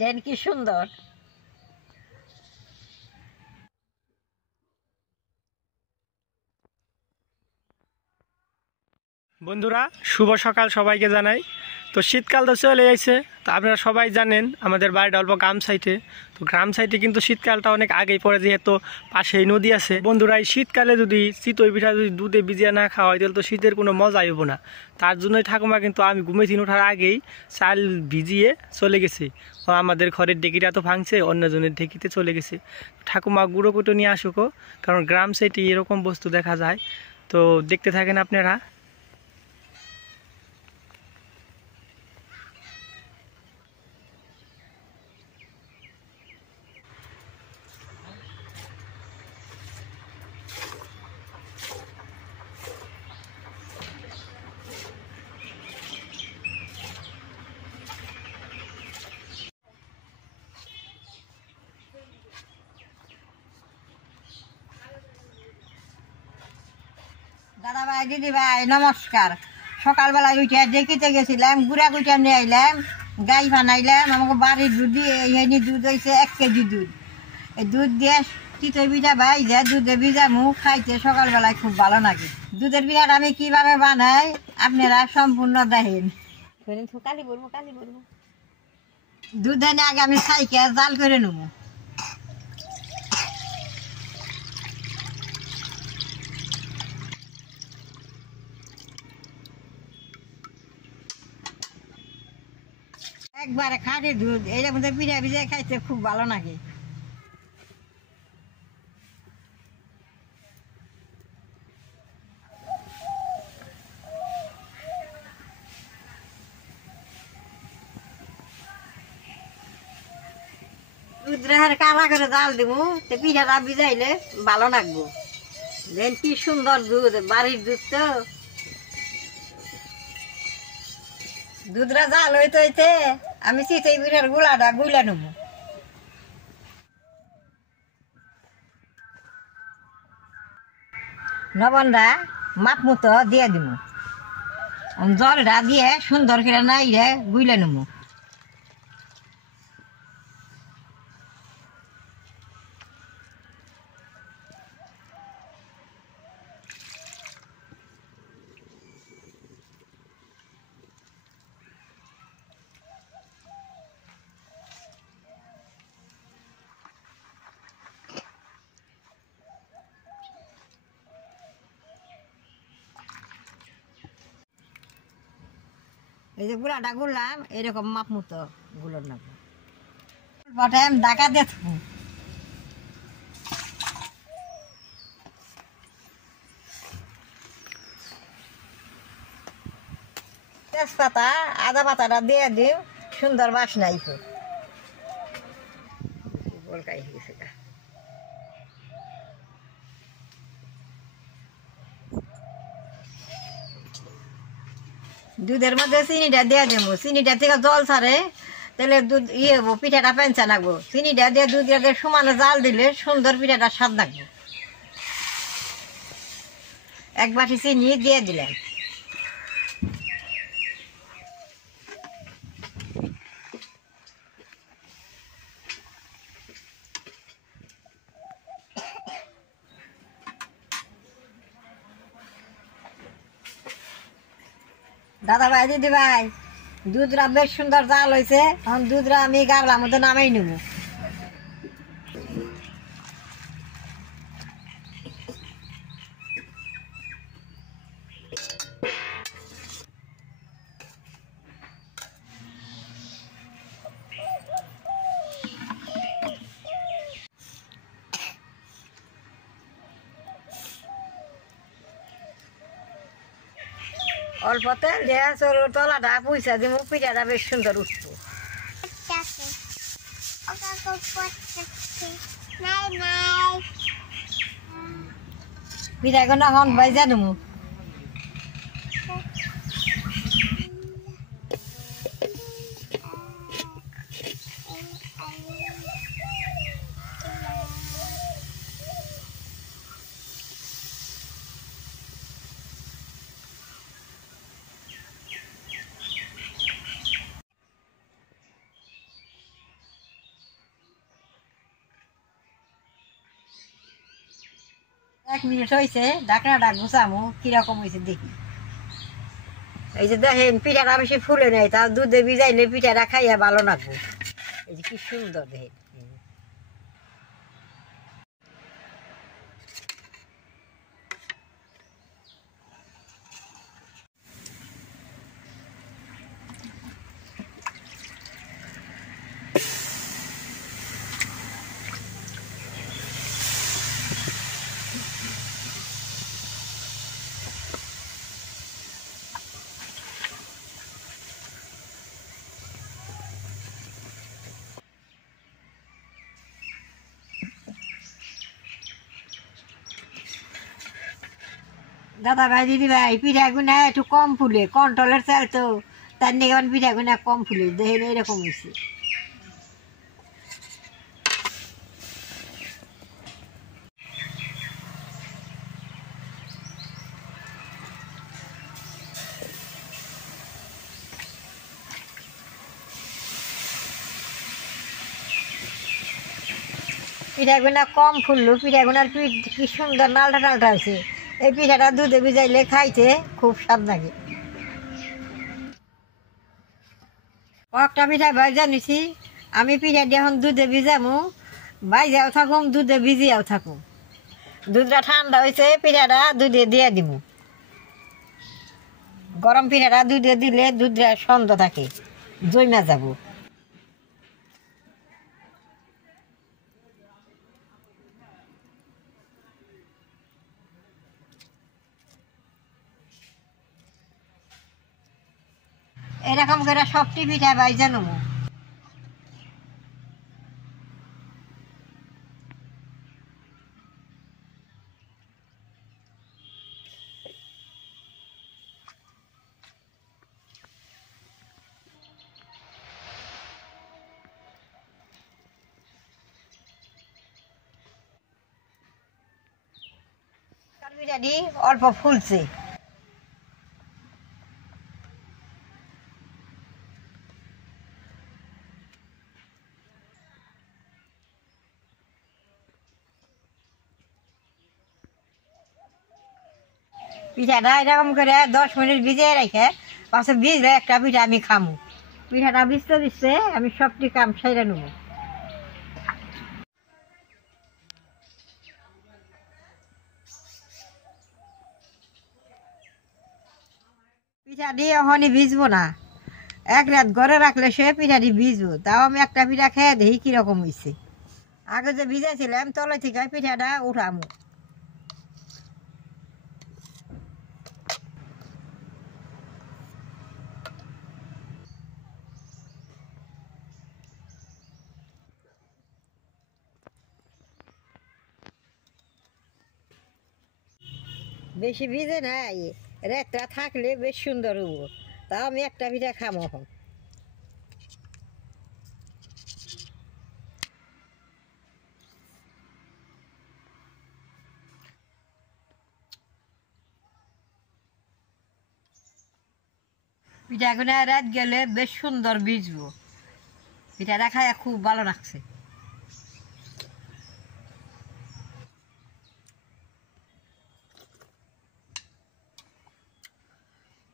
দেন কি সুন্দর। বন্ধুরা শুভ সকাল সবাইকে জানাই। তো শীতকাল তো চলে এসেছে, তো আপনারা সবাই জানেন আমাদের বাড়িটা অল্প গ্রাম সাইডে। তো গ্রাম সাইডে কিন্তু শীতকালটা অনেক আগেই পড়ে, যেহেতু পাশেই নদী আছে। বন্ধুরা এই শীতকালে যদি চিতই পিঠা যদি দুধে ভিজিয়ে না খাওয়া হয় তাহলে তো শীতের কোনো মজাই হবো না। তার জন্যই ঠাকুমা কিন্তু আমি ঘুমিয়ে ওঠার আগেই চাল ভিজিয়ে চলে গেছে। আমাদের ঘরের ডেকিটা তো ভাঙছে, অন্যজনের ডেকিতে চলে গেছে। ঠাকুমা গুঁড়ো কুটো নিয়ে আসুকো, কারণ গ্রাম সাইডে এরকম বস্তু দেখা যায়। তো দেখতে থাকেন আপনারা। দাদা ভাই দিদি ভাই নমস্কার। সকালবেলা উঠে দেখিতে গেছিলাম, গুড়া গুটা নিয়ে আইলাম, গাই বানাইলাম। আমাকে বাড়ির দুধ দিয়ে এই দুধ হয়েছে 1 কেজি দুধ। এই দুধ দিয়ে চিতই পিঠা ভাই যে দুধে ভিজামু খাইতে সকালবেলায় খুব ভালো লাগে। দুধের পিঠাটা আমি কিভাবে বানাই আপনারা সম্পূর্ণ দেখেন। কালি বলবো দুধ এনে আগে আমি খাইকে জাল করে নেবো। একবারে খাঁটি দুধ, এর মধ্যে পিঠা ভিজে খাইতে খুব ভালো লাগে। দুধের কালা করে জাল দিব, পিঠাটা ভিজাইলে ভালো লাগবো। দেন কি সুন্দর দুধ, বাড়ির দুধ তো। দুধটা জাল হইতে হইতে আমি চিতই পিঠার গুলাটা গুলা নেবো। লবণটা মাপ মতো দিয়ে দিব, জলটা দিয়ে সুন্দর করে নাইরে গুলা নেবো। এই যে গুলাটা গুললাম, এরকম মাপ মতো গুলোর নেবো। প্রথম ঢাকা দিয়ে থাকবো। তেজপাতা আদা পাতাটা দিয়ে দিও, সুন্দর বাসনা আইছে। দুধের মধ্যে চিনিটা দিয়ে দেবো, চিনিটা থেকে জল ছাড়ে, তাহলে দুধ হবো, পিঠাটা পেঁচা লাগবো। চিনিটা দিয়ে দুধটা সমানে জাল দিলে সুন্দর পিঠাটা স্বাদ লাগবে। 1 বাটি চিনি দিয়ে দিলাম। দাদা ভাই দিদি ভাই দুধটা বেশ সুন্দর জাল হয়েছে। এখন দুধটা আমি গাবলার মধ্যে নামাই নেব। অল্প তেল দিয়ে চোর তলাটা পুইসা দিব, পিঠাটা বেশ সুন্দর উঠবো। পিঠা কোনো হন বাইজা নেবো। মিনিট হয়েছে, ঢাকনাটা গুছামু কিরকম হয়েছে দেখি। এই যে দেখেন পিঠাটা বেশি ফুলে নেই, তাও দুধে ভিজাইলে পিঠাটা খাইয়া ভালো লাগবে। এই যে কি সুন্দর দেখেন। দাদা ভাই দিদি ভাই পিঠা গুনা একটু কম ফুলে, কন্ট্রোলের চাল তো, তার নিয়ে পিঠা গুনা কম ফুলে দেখেন এরকম হয়েছে। পিঠাগুনা কম ফুললো, পিঠাগুনার পিঠ কি সুন্দর নালটা নালটা হয়েছে। এই পিঠাটা দুধে ভিজাইলে খাইতে খুব স্বাদ লাগে। কয়েকটা পিঠা ভাজা নিছি, আমি পিঠা দিয়ে এখন দুধে ভিজামু, ভাইজাও থাকুম দুধে ভিজিয়াও থাকুম। দুধটা ঠান্ডা হয়েছে, পিঠাটা দুধে দিয়ে দিব। গরম পিঠাটা দুধে দিলে দুধটা সন্দ থাকে, জমা যাব। এরকম করে সবটি পিঠা ভাইজা নেব। পিঠাটি অল্প ফুলছে। পিঠাটা এরকম করে 10 মিনিট ভিজিয়ে রেখে পাশে ভিজলে একটা পিঠা আমি খামু। পিঠাটা ভিজতে দিচ্ছে, আমি সবটি কাম সেরে নেব। পিঠাটি এখনই ভিজবো না, এক রাত ঘরে রাখলে সে পিঠাটি ভিজবো। তাও আমি একটা পিঠা খেয়ে দেখি কিরকম হয়েছে। আগে যে ভিজেছিলাম তলে থেকে পিঠাটা উঠামু। বেশি ভিজে নাই, রেতটা থাকলে বেশ সুন্দর হবো। তাও আমি একটা পিঠা খামো এখন। পিঠাগুলো রাত গেলে বেশ সুন্দর ভিজবো। পিঠাটা খাইয়া খুব ভালো লাগছে।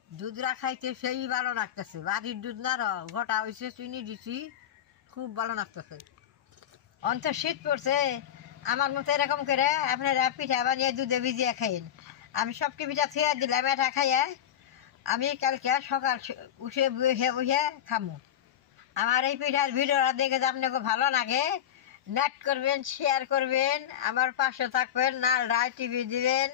দুধরা খাইতে সেই ভালো লাগতেছে, বাড়ির দুধ না ঘটা হয়েছে, চিনি দিছি, খুব ভালো লাগতেছে। অন্ত শীত পড়ছে, আমার মতো এরকম করে আপনারা পিঠা বানিয়ে দুধে ভিজিয়ে খাইন। আমি সবটি পিঠা থুয়ে দিলাম, এটা খাইয়া আমি কালকে সকাল উঠে বসে বসে খামো। আমার এই পিঠার ভিডিওটা দেখে যে আপনাকে ভালো লাগে, নেট করবেন, শেয়ার করবেন, আমার পাশে থাকবেন, নাল টিভি দিবেন।